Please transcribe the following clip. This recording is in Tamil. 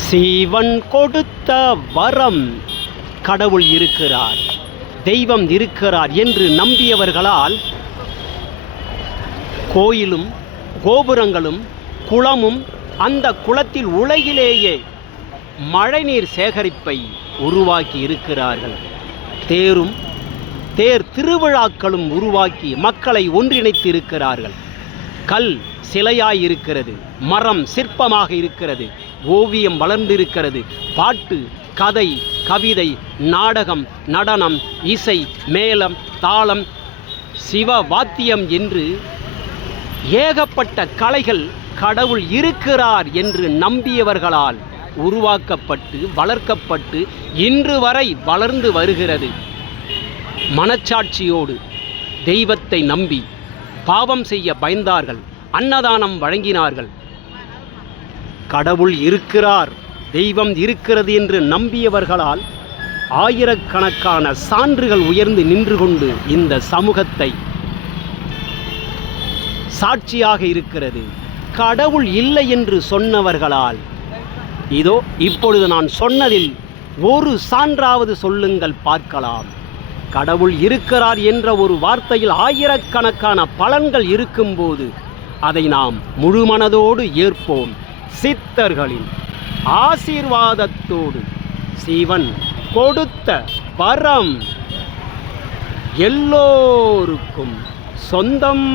சீவன் கொடுத்த வரம். கடவுள் இருக்கிறார், தெய்வம் இருக்கிறார் என்று நம்பியவர்களால் கோயிலும் கோபுரங்களும் குளமும் அந்த குளத்தில் உலகிலேயே மழைநீர் சேகரிப்பை உருவாக்கி இருக்கிறார்கள். தேர் திருவிழாக்களும் உருவாக்கி மக்களை ஒன்றிணைத்து இருக்கிறார்கள். கல் சிலையாயிருக்கிறது, மரம் சிற்பமாக இருக்கிறது, ஓவியம் வளர்ந்திருக்கிறது, பாட்டு, கதை, கவிதை, நாடகம், நடனம், இசை, மேளம், தாளம், சிவ வாத்தியம் என்று ஏகப்பட்ட கலைகள் கடவுள் இருக்கிறார் என்று நம்பியவர்களால் உருவாக்கப்பட்டு வளர்க்கப்பட்டு இன்று வரை வளர்ந்து வருகிறது. மனச்சாட்சியோடு தெய்வத்தை நம்பி பாவம் செய்ய பயந்தார்கள், அன்னதானம் வழங்கினார்கள். கடவுள் இருக்கிறார், தெய்வம் இருக்கிறது என்று நம்பியவர்களால் ஆயிரக்கணக்கான சான்றுகள் உயர்ந்து நின்று கொண்டு இந்த சமூகத்தை சாட்சியாக இருக்கிறது. கடவுள் இல்லை என்று சொன்னவர்களால் இதோ இப்பொழுது நான் சொன்னதில் ஒரு சான்றாவது சொல்லுங்கள் பார்க்கலாம். கடவுள் இருக்கிறார் என்ற ஒரு வார்த்தையில் ஆயிரக்கணக்கான பலன்கள் இருக்கும்போது அதை நாம் முழுமனதோடு ஏற்போம். சித்தர்களின் ஆசீர்வாதத்தோடு சிவன் கொடுத்த வரம் எல்லோருக்கும் சொந்தம்.